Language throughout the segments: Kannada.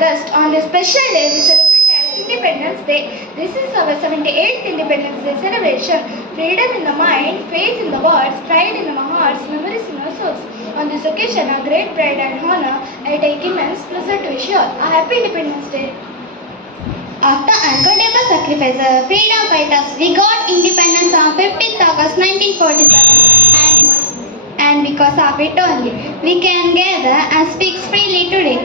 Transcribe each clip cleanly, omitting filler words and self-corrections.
August, on this special day, we celebrate as Independence Day. This is our 78th Independence Day celebration. Freedom in the mind, faith in the words, pride in our hearts, memories in our souls. On this occasion, a great pride and honor, I take immense pleasure to wish you all a happy Independence Day. After unquenchable sacrifice, freedom fighters, we got independence on 15th August 1947, and because of it only, we can gather and speak freely today.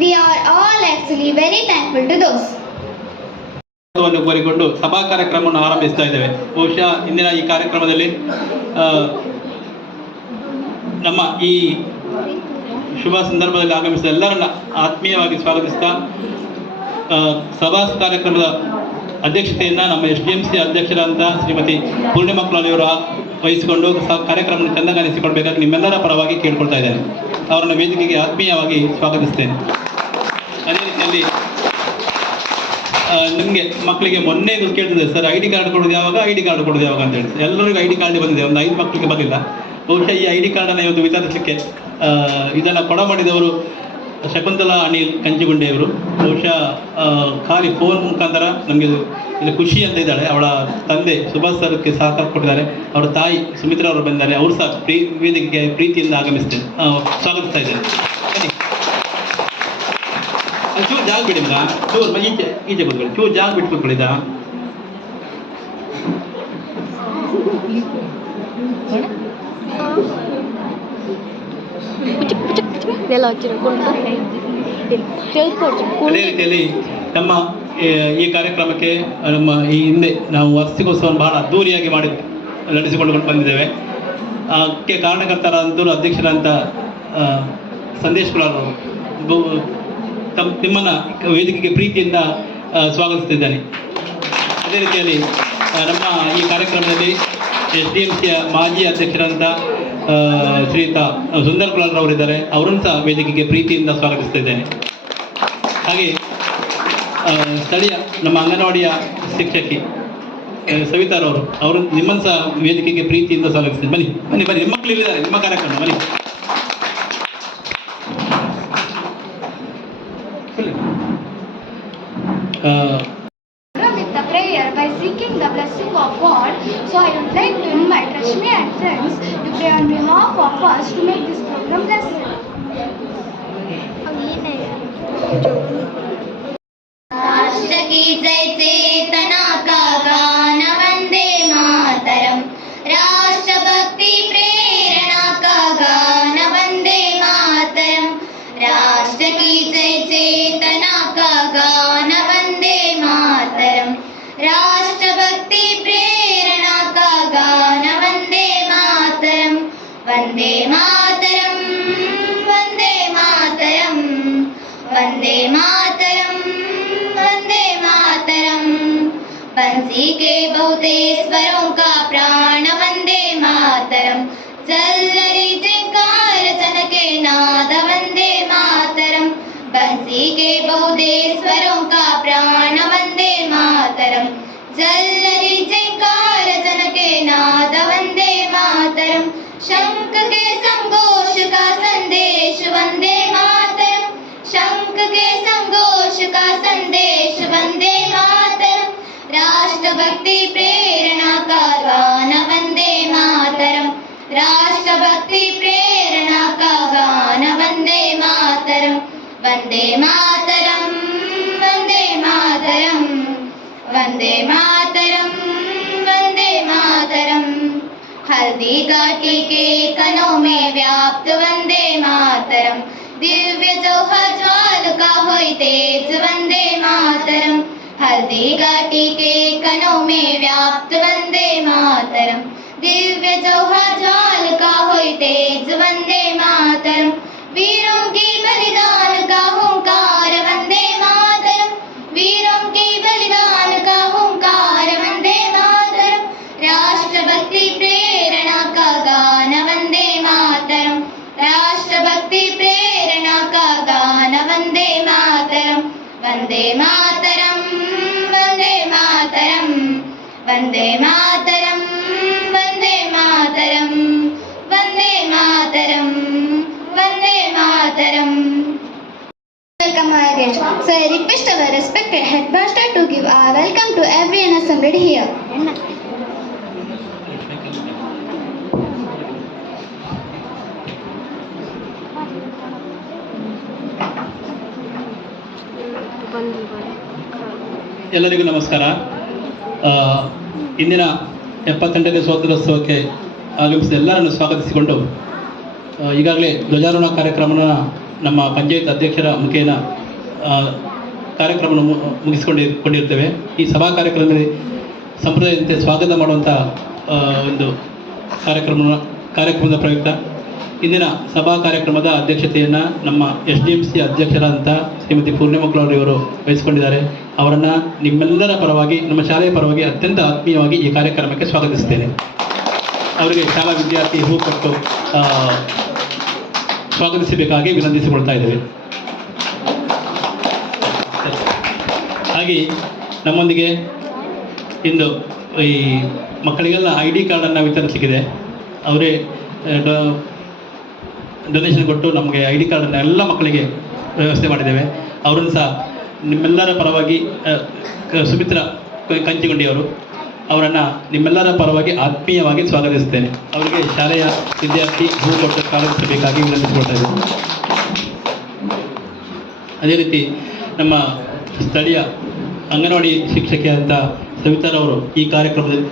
We are all actually very thankful to those. ಕೋರಿಕೊಂಡು ಸಭಾ ಕಾರ್ಯಕ್ರಮವನ್ನು ಆರಂಭಿಸ್ತಾ ಇದ್ದೇವೆ. ಬಹುಶಃ ಇಂದಿನ ಈ ಕಾರ್ಯಕ್ರಮದಲ್ಲಿ ನಮ್ಮ ಈ ಶುಭ ಸಂದರ್ಭದಲ್ಲಿ ಆಗಮಿಸಿದ ಎಲ್ಲರನ್ನ ಆತ್ಮೀಯವಾಗಿ ಸ್ವಾಗತಿಸ್ತಾ ಸಭಾ ಕಾರ್ಯಕ್ರಮದ ಅಧ್ಯಕ್ಷತೆಯನ್ನು ನಮ್ಮ SDMC ಅಧ್ಯಕ್ಷರಾದ ಶ್ರೀಮತಿ ಪೂರ್ಣಿಮಾ ಕುಲಾಲಿಯವರು ವಹಿಸಿಕೊಂಡು ಕಾರ್ಯಕ್ರಮವನ್ನು ಚೆನ್ನಾಗಿ ನಡೆಸಿಕೊಡ್ಬೇಕಾಗಿ ನಿಮ್ಮೆಲ್ಲರ ಪರವಾಗಿ ಕೇಳ್ಕೊಳ್ತಾ ಇದ್ದೇನೆ. ಅವರನ್ನು ವೇದಿಕೆಗೆ ಆತ್ಮೀಯವಾಗಿ ಸ್ವಾಗತಿಸ್ತೇನೆ. ಅದೇ ರೀತಿಯಲ್ಲಿ ನಿಮಗೆ ಮಕ್ಕಳಿಗೆ ಮೊನ್ನೆ ಕೇಳ್ತಿದ್ದೆ ಸರ್, ID ಕಾರ್ಡ್ ಕೊಡೋದು ಯಾವಾಗ ಅಂತ ಹೇಳಿ. ಎಲ್ಲರಿಗೂ ID ಕಾರ್ಡ್ ಬಂದಿದೆ, ಒಂದು 5 ಮಕ್ಕಳಿಗೆ ಬಂದಿಲ್ಲ. ಬಹುಶಃ ಈ ID ಕಾರ್ಡನ್ನು ಇವತ್ತು ವಿತರಿಸಲಿಕ್ಕೆ ಇದನ್ನು ಕೊಡ ಮಾಡಿದವರು ಶಕುಂತಲಾ ಅನಿಲ್ ಕಂಚಿಗುಂಡೆಯವರು. ಬಹುಶಃ ಖಾಲಿ ಫೋನ್ ಮುಖಾಂತರ ನಮಗೆ ಇದು ಖುಷಿ ಅಂತ ಇದ್ದಾಳೆ. ಅವಳ ತಂದೆ ಸುಭಾಷ್ ಸರ್ಗೆ ಸಹಕಾರ ಕೊಟ್ಟಿದ್ದಾರೆ. ಅವರ ತಾಯಿ ಸುಮಿತ್ರಾ ಅವರು ಬಂದಿದ್ದಾರೆ. ಅವರು ಸಹ ವೇದಿಕೆಗೆ ಪ್ರೀತಿಯಿಂದ ಆಗಮಿಸ್ತೇನೆ, ಸ್ವಾಗತಿಸ್ತಾ ಇದ್ದೇನೆ. ಬನ್ನಿ, ಚೂರು ಜಾಗ ಬಿಡಿಲ್ಲ, ಚೂರು ಈಚೆ ಕೂತ್ಕೊಳ್ಳಿ, ಚೂರು ಜಾಗ ಬಿಟ್ಟು ಕೂತ್ಕೊಳ್ಳಿದ. ಅದೇ ರೀತಿಯಲ್ಲಿ ನಮ್ಮ ಈ ಕಾರ್ಯಕ್ರಮಕ್ಕೆ ನಮ್ಮ ಈ ಹಿಂದೆ ನಾವು ವಾರ್ಷಿಕೋತ್ಸವವನ್ನು ಬಹಳ ಅದ್ದೂರಿಯಾಗಿ ನಡೆಸಿಕೊಂಡು ಬಂದಿದ್ದೇವೆ. ಅದಕ್ಕೆ ಕಾರಣಕರ್ತರಾದಂಥವರು ಅಧ್ಯಕ್ಷರಾದಂಥ ಸಂದೇಶ್ ಕುಲಾಲ್ ನಿಮ್ಮನ್ನು ವೇದಿಕೆಗೆ ಪ್ರೀತಿಯಿಂದ ಸ್ವಾಗತಿಸ್ತಿದ್ದೇನೆ. ಅದೇ ರೀತಿಯಲ್ಲಿ ನಮ್ಮ ಈ ಕಾರ್ಯಕ್ರಮದಲ್ಲಿ SDMCಯ ಮಾಜಿ ಅಧ್ಯಕ್ಷರಾದಂಥ ಶ್ರೀಯುತ ಸುಂದರ್ ಕುಲಾಲ್ ಅವರಿದ್ದಾರೆ. ಅವರನ್ನು ಸಹ ವೇದಿಕೆಗೆ ಪ್ರೀತಿಯಿಂದ ಸ್ವಾಗತಿಸ್ತಿದ್ದೇನೆ. ಹಾಗೆ ಸ್ಥಳೀಯ ನಮ್ಮ ಅಂಗನವಾಡಿಯ ಶಿಕ್ಷಕಿ ಸವಿತಾರವರು, ಅವರು ನಿಮ್ಮನ್ನು ಸಹ ವೇದಿಕೆಗೆ ಪ್ರೀತಿಯಿಂದ ಸ್ವಾಗತಿಸ್ತೀನಿ. ಬನ್ನಿ ಬನ್ನಿ ಬನ್ನಿ, ನಿಮ್ಮ ಮಕ್ಕಳು ಇಲ್ಲಿದ್ದಾರೆ, ನಿಮ್ಮ ಕಾರ್ಯಕ್ರಮ ಬನ್ನಿ. With the prayer by seeking the blessing of God, so I would like to invite Rashmi and friends to pray on behalf of us to make this program blessed. राष्ट्र की जय चेतना का गान वंदे मातरम, राष्ट्रभक्ति प्रेरणा का गान वंदे मातरम, राष्ट्र की जय चेतना का गान वंदे मातरम, राष्ट्रभक्ति प्रेरणा का गान वंदे मातरम, वंदे मातरम, वंदे मातरम, वंदे मातरम, वंदे मातरम, बंसी के बहुते स्वरों का प्राण वंदे मातरम, चल रही जयकार जनके नाद वंदे मातरम, बंसी के बहुते स्वरों का प्राण वंदे मातरम, चल रही जयकार जनके नाद वंदे मातरम, शंख के संघोष का संदेश वंदे मातरम, शंख के संघोष का संदेश वंदे मातरम, राष्ट्रभक्ति प्रेरणा का गान वंदे मातरम, राष्ट्रभक्ति प्रेरणा का गान वंदे मातरम, वंदे मातरम, वंदे मातरम, वंदे मातरम, वंदे मातरम, हल्दी घाटी के कणों में व्याप्त वंदे मातरम, दिव्य जौहर ज्वाल का होई तेज वंदे मातरम, हल्दी घाटी के कणों में व्याप्त वंदे मातरम, दिव्य जौहर ज्वाल का होई तेज वंदे मातरम, वीरों की बलिदान का हुंकार वंदे मातरम, वीरों की बलिदान का हुंकार वंदे मातरम, राष्ट्रभक्ति प्रेरणा का गान वंदे मातरम, राष्ट्रभक्ति प्रेरणा का गान Vande Mataram, Vande Mataram, Vande Mataram, Vande Mataram, Vande Mataram, Vande Mataram, Vande Mataram, welcome our guests. So I request our respected headmaster to give a welcome to everyone assembled here. ಎಲ್ಲರಿಗೂ ನಮಸ್ಕಾರ. ಇಂದಿನ 78ನೇ ಸ್ವಾತಂತ್ರ್ಯೋತ್ಸವಕ್ಕೆ ಆಗಮಿಸಿದ ಎಲ್ಲರನ್ನು ಸ್ವಾಗತಿಸಿಕೊಂಡು ಈಗಾಗಲೇ ಧ್ವಜಾರೋಹಣ ಕಾರ್ಯಕ್ರಮನ ನಮ್ಮ ಪಂಚಾಯತ್ ಅಧ್ಯಕ್ಷರ ಮುಖೇನ ಕಾರ್ಯಕ್ರಮವನ್ನು ಮುಗಿಸಿಕೊಂಡಿರ್ತೇವೆ. ಈ ಸಭಾ ಕಾರ್ಯಕ್ರಮದಲ್ಲಿ ಸಂಪ್ರದಾಯದಂತೆ ಸ್ವಾಗತ ಮಾಡುವಂಥ ಒಂದು ಕಾರ್ಯಕ್ರಮದ ಪ್ರಯುಕ್ತ ಇಂದಿನ ಸಭಾ ಕಾರ್ಯಕ್ರಮದ ಅಧ್ಯಕ್ಷತೆಯನ್ನು ನಮ್ಮ SDMC ಅಧ್ಯಕ್ಷರಾದಂಥ ಶ್ರೀಮತಿ ಪೂರ್ಣಿಮಕ್ಲವರು ವಹಿಸಿಕೊಂಡಿದ್ದಾರೆ. ಅವರನ್ನು ನಿಮ್ಮೆಲ್ಲರ ಪರವಾಗಿ, ನಮ್ಮ ಶಾಲೆಯ ಪರವಾಗಿ ಅತ್ಯಂತ ಆತ್ಮೀಯವಾಗಿ ಈ ಕಾರ್ಯಕ್ರಮಕ್ಕೆ ಸ್ವಾಗತಿಸುತ್ತೇನೆ. ಅವರಿಗೆ ಶಾಲಾ ವಿದ್ಯಾರ್ಥಿ ಹೂ ಕೊಟ್ಟು ಸ್ವಾಗತಿಸಬೇಕಾಗಿ ವಿನಂತಿಸಿಕೊಳ್ತಾ ಇದ್ದೇವೆ. ಹಾಗೆ ನಮ್ಮೊಂದಿಗೆ ಇಂದು ಈ ಮಕ್ಕಳಿಗೆಲ್ಲ ID ಕಾರ್ಡನ್ನು ವಿತರಿಸಲಿಕ್ಕಿದೆ. ಅವರೇ ಡೊನೇಷನ್ ಕೊಟ್ಟು ನಮಗೆ ID ಕಾರ್ಡನ್ನು ಎಲ್ಲ ಮಕ್ಕಳಿಗೆ ವ್ಯವಸ್ಥೆ ಮಾಡಿದ್ದೇವೆ. ಅವರನ್ನು ಸಹ ನಿಮ್ಮೆಲ್ಲರ ಪರವಾಗಿ ಸುಮಿತ್ರ ಕಂಚಿಗುಂಡಿಯವರು ಅವರನ್ನು ನಿಮ್ಮೆಲ್ಲರ ಪರವಾಗಿ ಆತ್ಮೀಯವಾಗಿ ಸ್ವಾಗತಿಸುತ್ತೇನೆ. ಅವರಿಗೆ ಶಾಲೆಯ ವಿದ್ಯಾರ್ಥಿ ಹೂ ಕೊಟ್ಟು ಸ್ವಾಗತಿಸಬೇಕಾಗಿ ವಿನಂತಿಸಿಕೊಳ್ತಾ ಇದ್ದೇನೆ. ಅದೇ ರೀತಿ ನಮ್ಮ ಸ್ಥಳೀಯ ಅಂಗನವಾಡಿ ಶಿಕ್ಷಕಿಯಾದಂಥ ಸವಿತಾರವರು ಈ ಕಾರ್ಯಕ್ರಮದಲ್ಲಿ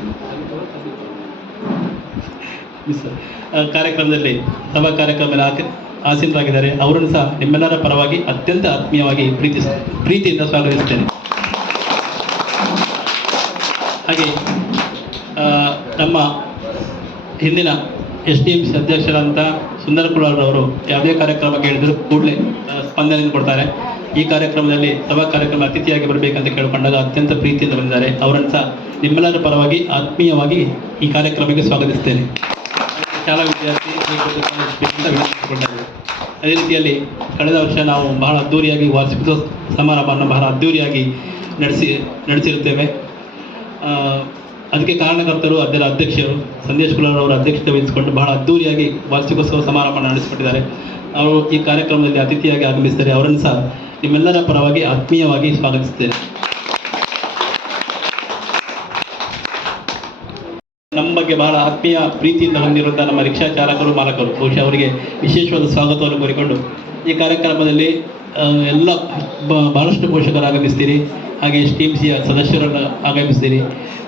ಸಭಾ ಕಾರ್ಯಕ್ರಮದಲ್ಲಿ ಆಸೀನರಾಗಿದ್ದಾರೆ. ಅವರನ್ನು ಸಹ ನಿಮ್ಮೆಲ್ಲರ ಪರವಾಗಿ ಅತ್ಯಂತ ಆತ್ಮೀಯವಾಗಿ ಪ್ರೀತಿಯಿಂದ ಸ್ವಾಗತಿಸುತ್ತೇನೆ. ಹಾಗೆ ನಮ್ಮ ಹಿಂದಿನ SDMC ಅಧ್ಯಕ್ಷರಾದಂಥ ಸುಂದರ ಕುಲಾರವರು ಯಾವುದೇ ಕಾರ್ಯಕ್ರಮಕ್ಕೆ ಹೇಳಿದರೂ ಕೂಡಲೇ ಸ್ಪಂದನೆಯನ್ನು ಕೊಡ್ತಾರೆ. ಈ ಕಾರ್ಯಕ್ರಮದಲ್ಲಿ ಸಭಾ ಕಾರ್ಯಕ್ರಮ ಅತಿಥಿಯಾಗಿ ಬರಬೇಕಂತ ಕೇಳಿಕೊಂಡಾಗ ಅತ್ಯಂತ ಪ್ರೀತಿಯಿಂದ ಬಂದಿದ್ದಾರೆ. ಅವರನ್ನು ಸಹ ನಿಮ್ಮೆಲ್ಲರ ಪರವಾಗಿ ಆತ್ಮೀಯವಾಗಿ ಈ ಕಾರ್ಯಕ್ರಮಕ್ಕೆ ಸ್ವಾಗತಿಸ್ತೇನೆ. ಶಾಲಾ ವಿದ್ಯಾರ್ಥಿ ಅಂತ ವಿನಂತಿಸಿಕೊಂಡಿದ್ದೇವೆ. ಅದೇ ರೀತಿಯಲ್ಲಿ ಕಳೆದ ವರ್ಷ ನಾವು ಬಹಳ ಅದ್ದೂರಿಯಾಗಿ ವಾರ್ಷಿಕೋತ್ಸವ ಸಮಾರಂಭವನ್ನು ಬಹಳ ಅದ್ದೂರಿಯಾಗಿ ನಡೆಸಿರುತ್ತೇವೆ. ಅದಕ್ಕೆ ಕಾರಣಕರ್ತರು ಅದರ ಅಧ್ಯಕ್ಷರು ಸಂದೇಶ್ ಕುಲಾರ್ ಅವರ ಅಧ್ಯಕ್ಷತೆ ವಹಿಸಿಕೊಂಡು ಬಹಳ ಅದ್ದೂರಿಯಾಗಿ ವಾರ್ಷಿಕೋತ್ಸವ ಸಮಾರಂಭ ನಡೆಸಿಕೊಟ್ಟಿದ್ದಾರೆ. ಅವರು ಈ ಕಾರ್ಯಕ್ರಮದಲ್ಲಿ ಅತಿಥಿಯಾಗಿ ಆಗಮಿಸಿದ್ದಾರೆ. ಅವರನ್ನು ಸಹ ನಿಮ್ಮೆಲ್ಲರ ಪರವಾಗಿ ಆತ್ಮೀಯವಾಗಿ ಸ್ವಾಗತಿಸುತ್ತೇನೆ. ನಮ್ಮ ಬಗ್ಗೆ ಬಹಳ ಆತ್ಮೀಯ ಪ್ರೀತಿಯಿಂದ ಹೊಂದಿರುವಂಥ ನಮ್ಮ ರಿಕ್ಷಾ ಚಾಲಕರು, ಮಾಲಕರು, ಬಹುಶಃ ಅವರಿಗೆ ವಿಶೇಷವಾದ ಸ್ವಾಗತವನ್ನು ಕೋರಿಕೊಂಡು ಈ ಕಾರ್ಯಕ್ರಮದಲ್ಲಿ ಎಲ್ಲ ಬಹಳಷ್ಟು ಪೋಷಕರು ಆಗಮಿಸ್ತೀರಿ. ಹಾಗೆ SDMCಯ ಸದಸ್ಯರನ್ನು ಆಗಮಿಸ್ತೀರಿ.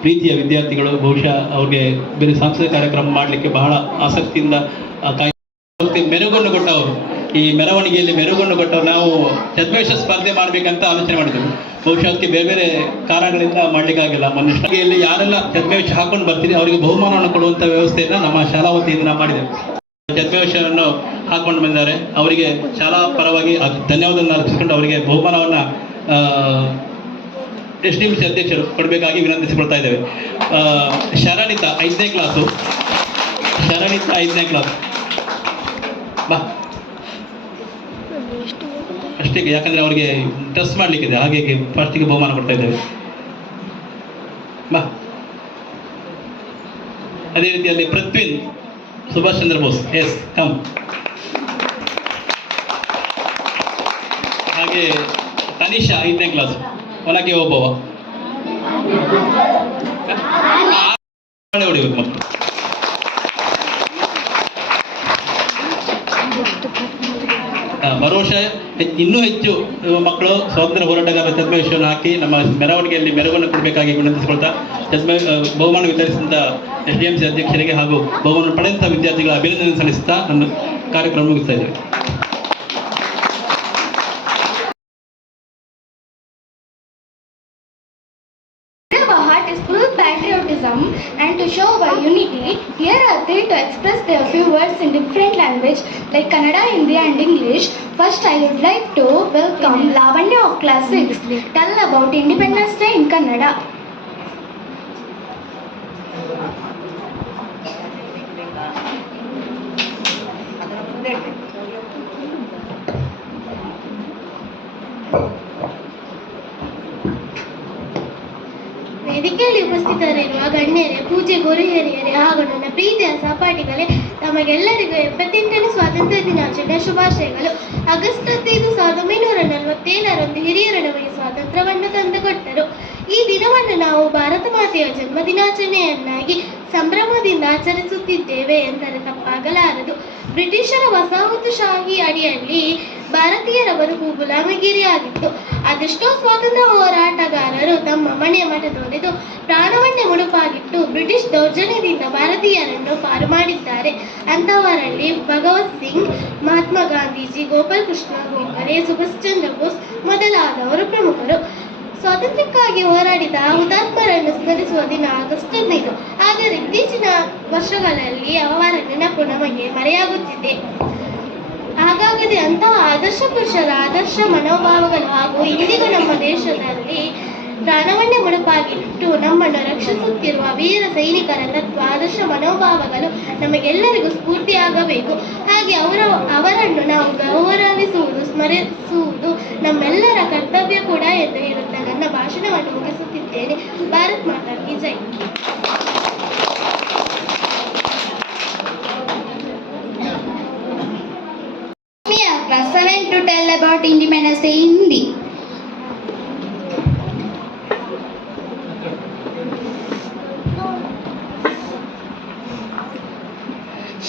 ಪ್ರೀತಿಯ ವಿದ್ಯಾರ್ಥಿಗಳು ಬಹುಶಃ ಅವ್ರಿಗೆ ಬೇರೆ ಸಾಂಸ್ಕೃತಿಕ ಕಾರ್ಯಕ್ರಮ ಮಾಡಲಿಕ್ಕೆ ಬಹಳ ಆಸಕ್ತಿಯಿಂದ ಮೆರುಗನ್ನು ಕೊಟ್ಟವರು, ಈ ಮೆರವಣಿಗೆಯಲ್ಲಿ ಮೆರುಗನ್ನು ಕೊಟ್ಟವರು ನಾವು ಛದ್ಮವೇಷ ಸ್ಪರ್ಧೆ ಮಾಡಬೇಕಂತ ಆಲೋಚನೆ ಮಾಡಿದ್ವಿ. ಬಹುಶಃ ಅದಕ್ಕೆ ಬೇರೆ ಬೇರೆ ಕಾರಣಗಳಿಂದ ಮಾಡಲಿಕ್ಕಾಗಿಲ್ಲ. ಮೊನ್ನೆ ಯಾರೆಲ್ಲ ಛದ್ಮವೇಷ ಹಾಕೊಂಡು ಬರ್ತೀರಿ ಅವರಿಗೆ ಬಹುಮಾನವನ್ನು ಕೊಡುವಂಥ ವ್ಯವಸ್ಥೆಯನ್ನು ನಮ್ಮ ಶಾಲಾ ವತಿಯಿಂದ ನಾವು ಮಾಡಿದ್ದೇವೆ. ಛದ್ಮವೇಷವನ್ನು ಹಾಕೊಂಡು ಬಂದಿದ್ದಾರೆ. ಅವರಿಗೆ ಶಾಲಾ ಪರವಾಗಿ ಧನ್ಯವಾದವನ್ನು ಅರ್ಪಿಸಿಕೊಂಡು ಅವರಿಗೆ ಬಹುಮಾನವನ್ನು SDMC ಅಧ್ಯಕ್ಷರು ಕೊಡಬೇಕಾಗಿ ವಿನಂತಿಸಿಕೊಳ್ತಾ ಇದ್ದೇವೆ. ಶರಣಿತಾ 5ನೇ ಕ್ಲಾಸು, ಶರಣಿತಾ 5ನೇ ಕ್ಲಾಸ್ ಬಾ ಅಷ್ಟಿಗೆ, ಯಾಕಂದರೆ ಅವರಿಗೆ ಡ್ರೆಸ್ ಮಾಡಲಿಕ್ಕಿದೆ, ಹಾಗೆ ಫಸ್ಟಿಗೆ ಬಹುಮಾನ ಕೊಡ್ತಾ ಇದ್ದೇವೆ. ಬಾ. ಅದೇ ರೀತಿಯಲ್ಲಿ ಪೃಥ್ವಿನ್ ಸುಭಾಷ್ ಚಂದ್ರ ಬೋಸ್, ಎಸ್ ಕಮ್. ಹಾಗೆ ತನಿಷಾ 5ನೇ ಕ್ಲಾಸ್, ಒಳಗೆ ಒಬ್ಬವ ಹೊಡಿಬೇಕು ಮಕ್ಕಳು. ಬರುವ ವರ್ಷ ಇನ್ನೂ ಹೆಚ್ಚು ಮಕ್ಕಳು ಸ್ವಾತಂತ್ರ್ಯ ಹೋರಾಟಗಾರರ ಛದ್ಮವೇಷವನ್ನು ಹಾಕಿ ನಮ್ಮ ಮೆರವಣಿಗೆಯಲ್ಲಿ ಮೆರಗನ್ನು ಕೊಡಬೇಕಾಗಿ ವಿನಂತಿಸಿಕೊಳ್ತಾ ಬಹುಮಾನ ವಿತರಿಸಿದಂಥ SDMC ಅಧ್ಯಕ್ಷರಿಗೆ ಹಾಗೂ ಬಹುಮಾನ ಪಡೆದಂಥ ವಿದ್ಯಾರ್ಥಿಗಳ ಅಭಿನಂದನೆ ಸಲ್ಲಿಸುತ್ತಾ ನನ್ನ ಕಾರ್ಯಕ್ರಮ ಮುಗಿಸ್ತಾ ಇದ್ದೇವೆ. Our heart is full of patriotism and to show our unity, here are they to express their few words in different language like Kannada, Hindi and English. First, I would like to welcome Lavanya of class 6. Tell about Independence Day in Kannada. ವೇದಿಕೆಯಲ್ಲಿ ಉಪಸ್ಥಿತರಿರುವ ಗಣ್ಯರೇ, ಪೂಜ್ಯ ಗುರು ಹಿರಿಯರೇ ಹಾಗೂ ನನ್ನ ಪ್ರೀತಿಯ ಸಹಪಾಠಿಗಳೇ, ತಮಗೆಲ್ಲರಿಗೂ 78ನೇ ಸ್ವಾತಂತ್ರ್ಯ ದಿನಾಚರಣೆಯ ಶುಭಾಶಯಗಳು. ಆಗಸ್ಟ್ 15, 1947ರಂದು ಹಿರಿಯರು ನಮಗೆ ಸ್ವಾತಂತ್ರ್ಯವನ್ನು ತಂದುಕೊಟ್ಟರು. ಈ ದಿನವನ್ನು ನಾವು ಭಾರತ ಮಾತೆಯ ಜನ್ಮದಿನಾಚರಣೆಯನ್ನಾಗಿ ಸಂಭ್ರಮದಿಂದ ಆಚರಿಸುತ್ತಿದ್ದೇವೆ ಎಂದರೆ ತಪ್ಪಾಗಲಾರದು. ಬ್ರಿಟಿಷರ ವಸಾಹತುಶಾಹಿ ಅಡಿಯಲ್ಲಿ ಭಾರತೀಯರ ಬದುಕು ಗುಲಾಮಗಿರಿಯಾಗಿತ್ತು. ಅದೆಷ್ಟೋ ಸ್ವಾತಂತ್ರ್ಯ ಹೋರಾಟಗಾರರು ತಮ್ಮ ಮನೆ ಮಠ ತೊರೆದು ಪ್ರಾಣವನ್ನೇ ಮುಡುಪಾಗಿಟ್ಟು ಬ್ರಿಟಿಷ್ ದೌರ್ಜನ್ಯದಿಂದ ಭಾರತೀಯರನ್ನು ಪಾರು ಮಾಡಿದ್ದಾರೆ. ಅಂಥವರಲ್ಲಿ ಭಗವತ್ ಸಿಂಗ್, ಮಹಾತ್ಮ ಗಾಂಧೀಜಿ, ಗೋಪಾಲ್ ಕೃಷ್ಣ ಗೋಖಲೆ, ಸುಭಾಷ್ ಚಂದ್ರ ಬೋಸ್ ಮೊದಲಾದವರು ಪ್ರಮುಖರು. ಸ್ವಾತಂತ್ರ್ಯಕ್ಕಾಗಿ ಹೋರಾಡಿದ ಹುತಾತ್ಮರನ್ನು ಸ್ಮರಿಸುವ ದಿನ ಆಗಸ್ಟ್ 15. ಆದರೆ ಇತ್ತೀಚಿನ ವರ್ಷಗಳಲ್ಲಿ ಅವರ ನೆನಪು ನಮಗೆ ಮರೆಯಾಗುತ್ತಿದೆ. ಹಾಗಾಗದೆ ಅಂತಹ ಆದರ್ಶ ಪುರುಷರ ಆದರ್ಶ ಮನೋಭಾವಗಳು ಹಾಗೂ ಇಂದಿಗೂ ನಮ್ಮ ದೇಶದಲ್ಲಿ ಪ್ರಾಣವನ್ನೇ ಮುಡುಪಾಗಿಟ್ಟು ನಮ್ಮನ್ನು ರಕ್ಷಿಸುತ್ತಿರುವ ವೀರ ಸೈನಿಕರ ತತ್ವ ಆದರ್ಶ ಮನೋಭಾವಗಳು ನಮಗೆಲ್ಲರಿಗೂ ಸ್ಫೂರ್ತಿಯಾಗಬೇಕು. ಹಾಗೆ ಅವರನ್ನು ನಾವು ಗೌರವಿಸುವುದು, ಸ್ಮರಿಸುವುದು ನಮ್ಮೆಲ್ಲರ ಕರ್ತವ್ಯ ಕೂಡ ಎಂದು ಹೇಳುತ್ತಾ ನನ್ನ ಭಾಷಣವನ್ನು ಮುಗಿಸುತ್ತಿದ್ದೇನೆ. ಭಾರತ್ ಮಾತಾ ಕಿ ಜೈ. Class 7 to tell about Independence Day in Hindi.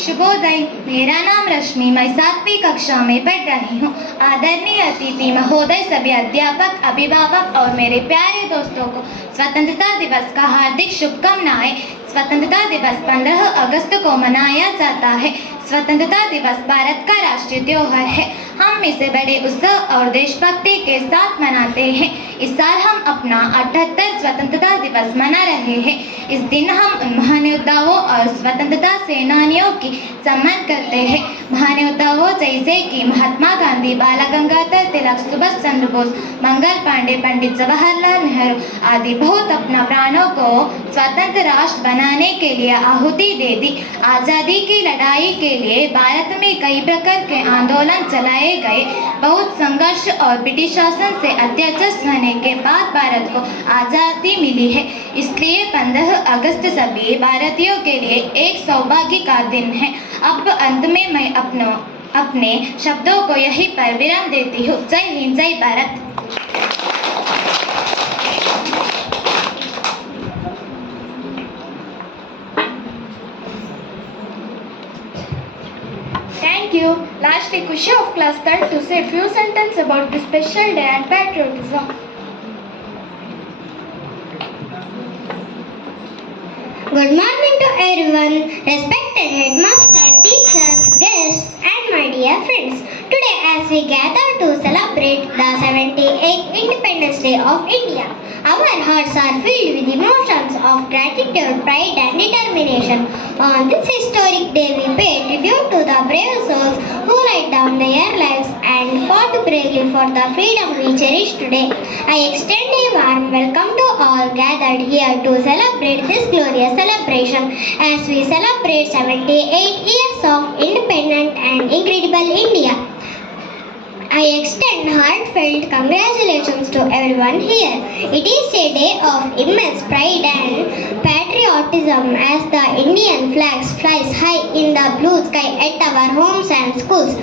शुभोदय, मेरा नाम रश्मि, मैं 7वीं कक्षा में पढ़ रही हूँ. आदरणीय अतिथि महोदय, सभी अध्यापक, अभिभावक और मेरे प्यारे दोस्तों को स्वतंत्रता दिवस का हार्दिक शुभकामनाएं. स्वतंत्रता दिवस 15 अगस्त को मनाया जाता है. स्वतंत्रता दिवस भारत का राष्ट्रीय त्योहार है. हम इसे बड़े उत्साह और देशभक्ति के साथ मनाते हैं. इस साल हम अपना 78 स्वतंत्रता दिवस मना रहे हैं. इस दिन हम उन महान योद्धाओं और स्वतंत्रता सेनानियों की सम्मान करते हैं. महान योद्धाओं जैसे कि महात्मा गांधी, बाल गंगाधर तिलक, सुभाष चंद्र बोस, मंगल पांडे, पंडित जवाहरलाल नेहरू आदि बहुत अपना प्राणों को स्वतंत्र राष्ट्र बनाने के लिए आहुति दे दी. आज़ादी की लड़ाई के लिए भारत में कई प्रकार के आंदोलन चलाए गए. बहुत संघर्ष और ब्रिटिश शासन से अत्याचार सहने के बाद भारत को आज़ादी मिली है. इसलिए 15 अगस्त सभी भारतीयों के लिए एक सौभाग्य का दिन है. अब अंत में मैं अपने शब्दों को यहीं पर विराम देती हूँ. जय हिंद, जय Bharat. Thank you. Lastly, Kushi of class 3rd to say few sentences about this special day and patriotism. Good morning to everyone, respected headmaster, teachers, guests and my dear friends. Today as we gather to celebrate the 78th Independence Day of India, our hearts are filled with emotions of gratitude, pride and determination. On this historic day we pay tribute to the brave souls who laid down their lives and fought bravely for the freedom we cherish today. I extend a warm welcome to all gathered here to celebrate this glorious celebration as we celebrate 78 years of independent and incredible India. I extend heartfelt congratulations to everyone here. It is a day of immense pride and patriotism as the Indian flag flies high in the blue sky at our homes and schools.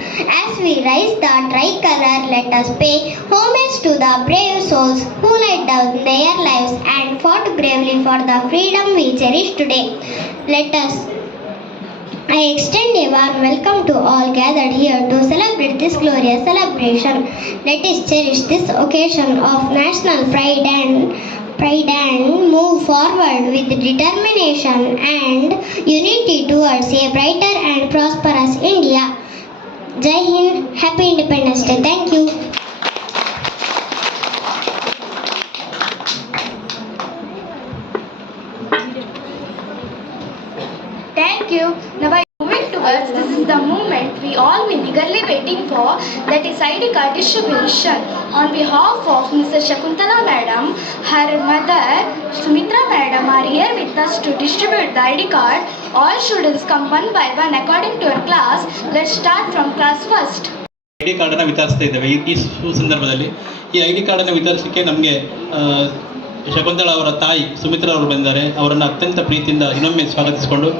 As we raise the tricolor, let us pay homage to the brave souls who laid down their lives and fought bravely for the freedom we cherish today. I extend a warm welcome to all gathered here to celebrate this glorious celebration. Let us cherish this occasion of national pride and move forward with determination and unity towards a brighter and prosperous India. Jai Hind, Happy Independence Day. Thank you. Thank you. Now by moving towards this is the moment we all been eagerly waiting for, that is ID card distribution. On behalf of Mrs. Shakuntala Madam, her mother Sumitra Madam are here with us to distribute the ID card. All students come one by one according to your class. Let's start from class first. ID ಕಾರ್ಡನ್ನು ವಿತರಿಸ್ತಾ ಇದ್ದೇವೆ ಈ ಸಂದರ್ಭದಲ್ಲಿ. ಈ ID ಕಾರ್ಡನ್ನು ವಿತರಿಸಲಿಕ್ಕೆ ನಮಗೆ ಶಕುಂತಲಾ ಅವರ ತಾಯಿ ಸುಮಿತ್ರಾ ಅವರು ಬಂದಿದ್ದಾರೆ. ಅವರನ್ನು ಅತ್ಯಂತ ಪ್ರೀತಿಯಿಂದ ಇನ್ನೊಮ್ಮೆ ಸ್ವಾಗತಿಸಿಕೊಂಡು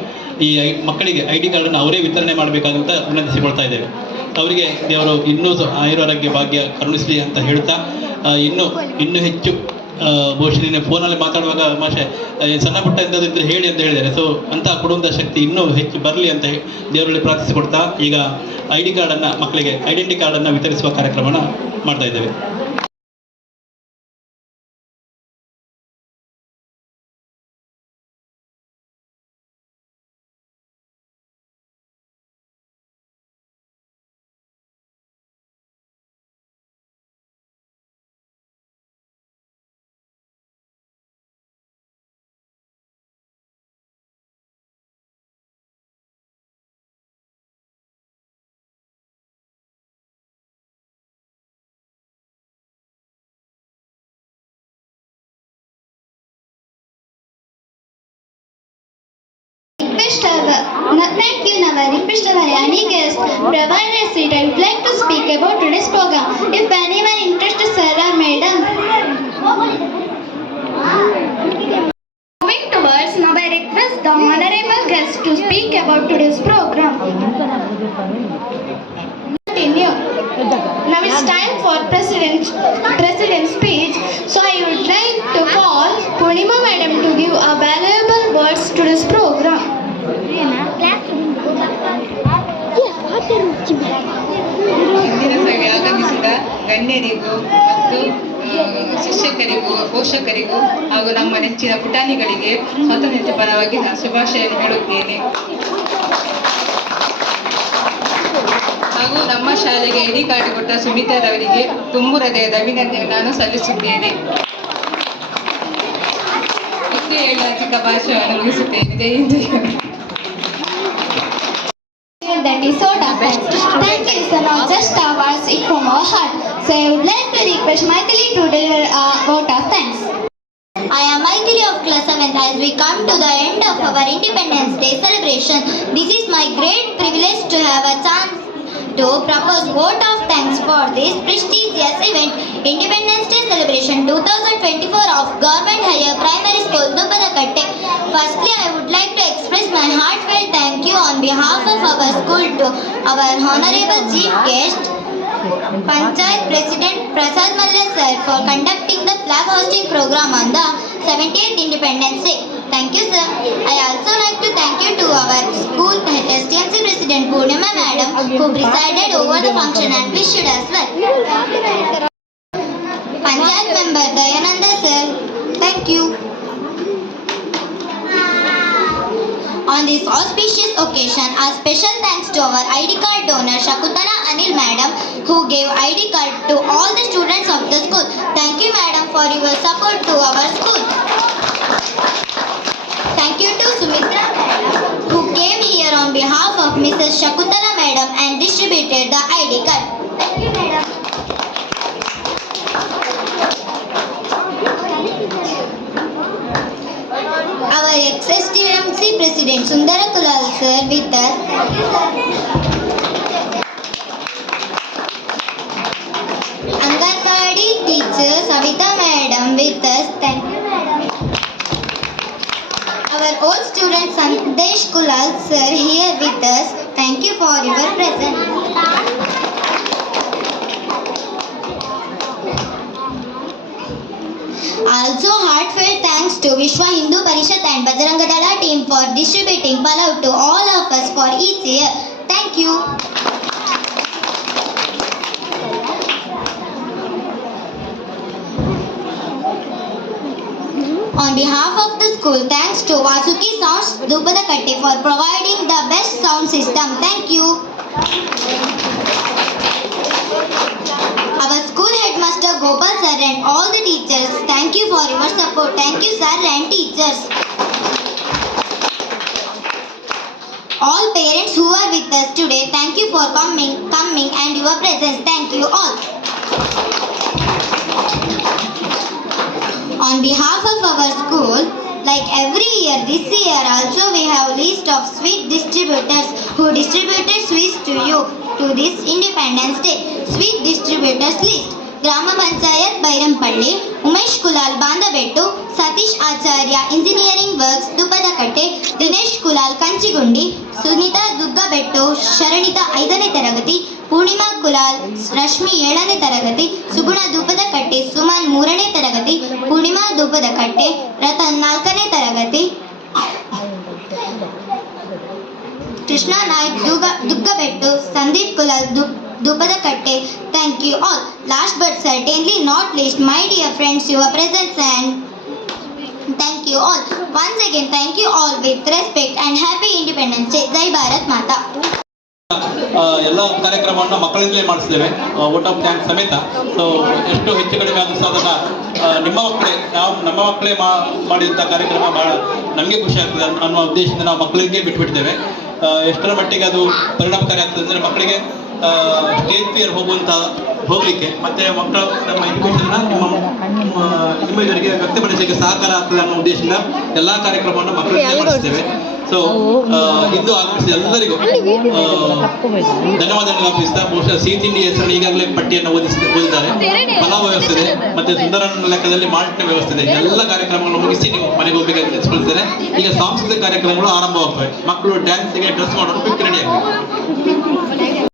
ಈ ಮಕ್ಕಳಿಗೆ ಐ ಡಿ ಕಾರ್ಡನ್ನು ಅವರೇ ವಿತರಣೆ ಮಾಡಬೇಕಾದಂತ ವಿನಂತಿಸಿಕೊಳ್ತಾ ಇದ್ದೇವೆ. ಅವರಿಗೆ ದೇವರು ಇನ್ನೂ ಆಯುರಾರೋಗ್ಯ ಭಾಗ್ಯ ಕರುಣಿಸಲಿ ಅಂತ ಹೇಳ್ತಾ ಇನ್ನೂ ಹೆಚ್ಚು ಬಹುಶಃ ನಿನ್ನೆ ಫೋನಲ್ಲಿ ಮಾತಾಡುವಾಗ ಮಾಷೆ ಸಣ್ಣ ಪುಟ್ಟ ಎಂಥದಿದ್ರೆ ಹೇಳಿ ಅಂತ ಹೇಳಿದ್ದಾರೆ. ಸೊ ಅಂತಹ ಕೊಡುವಂಥ ಶಕ್ತಿ ಇನ್ನೂ ಹೆಚ್ಚು ಬರಲಿ ಅಂತ ದೇವರಲ್ಲಿ ಪ್ರಾರ್ಥಿಸಿಕೊಡ್ತಾ ಈಗ ಐ ಡಿ ಕಾರ್ಡನ್ನು ಮಕ್ಕಳಿಗೆ ಐಡೆಂಟಿ ಕಾರ್ಡನ್ನು ವಿತರಿಸುವ ಕಾರ್ಯಕ್ರಮನ ಮಾಡ್ತಾ ಇದ್ದೇವೆ. Thank you, Nava. Request our any guest provide a seat. I would like to speak about today's program. If anyone interested, sir or madam. Moving towards now, I request the honorable guest to speak about today's program. Continue. Now it's time for President's speech. So I would like to call Purnima Madam to give a valuable words to this program. ಇಂದಿನ ಸಭೆಗೆ ಆಗಮಿಸಿದ ಗಣ್ಯರಿಗೂ ಮತ್ತು ಶಿಕ್ಷಕರಿಗೂ ಪೋಷಕರಿಗೂ ಹಾಗೂ ನಮ್ಮ ನೆಚ್ಚಿನ ಪುಟಾಣಿಗಳಿಗೆ ಸ್ವಾತಂತ್ರ್ಯ ಪರವಾಗಿ ನಾನು ಶುಭಾಶಯನ್ನು ಹೇಳುತ್ತೇನೆ. ಹಾಗೂ ನಮ್ಮ ಶಾಲೆಗೆ ಐಡಿ ಕಾರ್ಡ್ ಕೊಟ್ಟ ಸುಮಿತಾರವರಿಗೆ ತುಂಬು ಹೃದಯದ ಅಭಿನಂದನೆ ನಾನು ಸಲ್ಲಿಸುತ್ತೇನೆ. ಇಷ್ಟೇ ಹೇಳ ಚಿಕ್ಕ ಭಾಷಣವನ್ನು ಮುಗಿಸುತ್ತೇನೆ. ಜೈ Hind. That is so perfect. Thank you, sir. Not just words, it from our heart. So I would like to request Maithili to deliver a vote of thanks. I am Maithili of class 7th. As we come to the end of our Independence Day celebration, this is my great privilege to have a chance to propose vote of thanks for this prestigious event, Independence Day celebration 2024 of Government Higher Primary School, Dubadakatte. Firstly, I would like to express my heartfelt thank you on behalf of our school to our honorable chief guest, Panchayat President Prasad Malla sir, for conducting the flag hosting program on the 70th Independence Day. Thank you, sir. I also like to thank you to our school STMC President Purnima Madam, who presided over the function and wished us well. Panchayat member Dayananda sir, thank you. On this auspicious occasion, a special thanks to our ID card donor Shakuntala Anil Madam, who gave ID card to all the students of the school. Thank you, Madam, for your support to our school. Thank you to Sumitra Madam, who came here on behalf of Mrs. Shakuntala Madam and distributed the ID card. Thank you, Madam. Our ex-STMC President Sundara Kulal sir with us. Anganwadi teacher Savita Madam with us. Thank you, Madam. Our old student Sandesh Kulal sir here with us. Thank you for your presence. Also heartfelt thanks to Vishwa Hindu Parishad and Bajranga Dala team for distributing Palav to all of us for each year. Thank you. On behalf of the school, thanks to Vasuki Sounds Dubadakatte for providing the best sound system. Thank you. Our school headmaster Gopal sir and all the teachers, thank you for your support. Thank you, sir and teachers. All parents who are with us today, thank you for coming and your presence. Thank you all. On behalf of our school, like every year, this year also we have list of sweet distributors who distributed sweets to you to this Independence Day. Sweet distributors list. ಗ್ರಾಮ ಪಂಚಾಯತ್ ಬೈರಂಪಳ್ಳಿ, ಉಮೇಶ್ ಕುಲಾಲ್ ಬಾಂದಬೆಟ್ಟು, ಸತೀಶ್ ಆಚಾರ್ಯ ಇಂಜಿನಿಯರಿಂಗ್ ವರ್ಕ್ಸ್ ದುಬ್ಬದಕಟ್ಟೆ, ದಿನೇಶ್ ಕುಲಾಲ್ ಕಂಚಿಗುಂಡಿ, ಸುನೀತಾ ದುಗ್ಗಬೆಟ್ಟು ಶರಣಿತ 5ನೇ ತರಗತಿ, ಪೂರ್ಣಿಮಾ ಕುಲಾಲ್ ರಶ್ಮಿ 7ನೇ ತರಗತಿ, ಸುಗುಣ ದುಬ್ಬದಕಟ್ಟೆ, ಸುಮನ್ 3ನೇ ತರಗತಿ, ಪೂರ್ಣಿಮಾ ದುಬ್ಬದಕಟ್ಟೆ, ರತನ್ 4ನೇ ತರಗತಿ, Krishna Naik ದುಗ್ಗಬೆಟ್ಟು, Sandeep Kulal ದುಬ್ಬದಕಟ್ಟೆ. Thank you all. Last but certainly not least, my dear friends, your presence and thank you all. Once again, thank you all with respect and happy Independence Day. Jai Bharat Mata. ಎಲ್ಲ ಕಾರ್ಯಕ್ರಮವನ್ನು ಮಕ್ಕಳಿಂದಲೇ ಮಾಡಿಸ್ತೇವೆ, ವೋಟ್ ಆಫ್ ಥ್ಯಾಂಕ್ಸ್ ಸಮೇತ. ಸೊ ಎಷ್ಟು ಹೆಚ್ಚು ಕಡಿಮೆ ಆದರೂ ಸಹ ಅದನ್ನು ನಿಮ್ಮ ಮಕ್ಕಳೇ, ನಮ್ಮ ಮಕ್ಕಳೇ ಮಾಡಿದಂಥ ಕಾರ್ಯಕ್ರಮ ಭಾಳ ನಮಗೆ ಖುಷಿ ಆಗ್ತದೆ ಅನ್ನುವ ಉದ್ದೇಶದಿಂದ ನಾವು ಮಕ್ಕಳಿಗೆ ಬಿಟ್ಬಿಡ್ತೇವೆ. ಎಷ್ಟರ ಮಟ್ಟಿಗೆ ಅದು ಪರಿಣಾಮಕಾರಿ ಆಗ್ತದೆ ಅಂದರೆ ಮಕ್ಕಳಿಗೆ ಸ್ಟೇಜ್ ಫಿಯರ್ ಹೋಗಲಿಕ್ಕೆ ಮತ್ತು ಮಕ್ಕಳು ನಮ್ಮ ಎಜುಕೇಷನ್ನ ನಿಮ್ಮ ಇದರಿಗೆ ವ್ಯಕ್ತಪಡಿಸಲಿಕ್ಕೆ ಸಹಕಾರ ಆಗ್ತದೆ ಅನ್ನೋ ಉದ್ದೇಶದಿಂದ ಎಲ್ಲ ಕಾರ್ಯಕ್ರಮವನ್ನು ಮಕ್ಕಳಿಗೆ ಮಾಡಿಸ್ತೇವೆ. ಸೊ ಇಂದು ಆಗಮಿಸಿದ ಎಲ್ಲರಿಗೂ ಧನ್ಯವಾದಗಳು ಅರ್ಪಿಸ್ತಾ, ಬಹುಶಃ ಸಿಹಿ ತಿಂಡಿ ಹೆಸರನ್ನು ಈಗಾಗಲೇ ಪಟ್ಟಿಯನ್ನು ಓದಿದ್ದಾರೆ. ಪಲಾವ್ ವ್ಯವಸ್ಥೆ ಇದೆ ಮತ್ತು ಸುಂದರನ ಲೆಕ್ಕದಲ್ಲಿ ಮಾಲ್ಟ್ನ ವ್ಯವಸ್ಥೆ ಇದೆ. ಎಲ್ಲ ಕಾರ್ಯಕ್ರಮಗಳು ಮುಗಿಸಿ ನೀವು ಮನೆಗೆ ಹೋಗಬೇಕಾಗಿ ತಿಳಿಸ್ಕೊಳ್ತಾರೆ. ಈಗ ಸಾಂಸ್ಕೃತಿಕ ಕಾರ್ಯಕ್ರಮಗಳು ಆರಂಭವಾಗ್ತವೆ. ಮಕ್ಕಳು ಡ್ಯಾನ್ಸ್ಗೆ ಡ್ರೆಸ್ ಮಾಡೋದು ರೆಡಿ ಆಗಬೇಕು.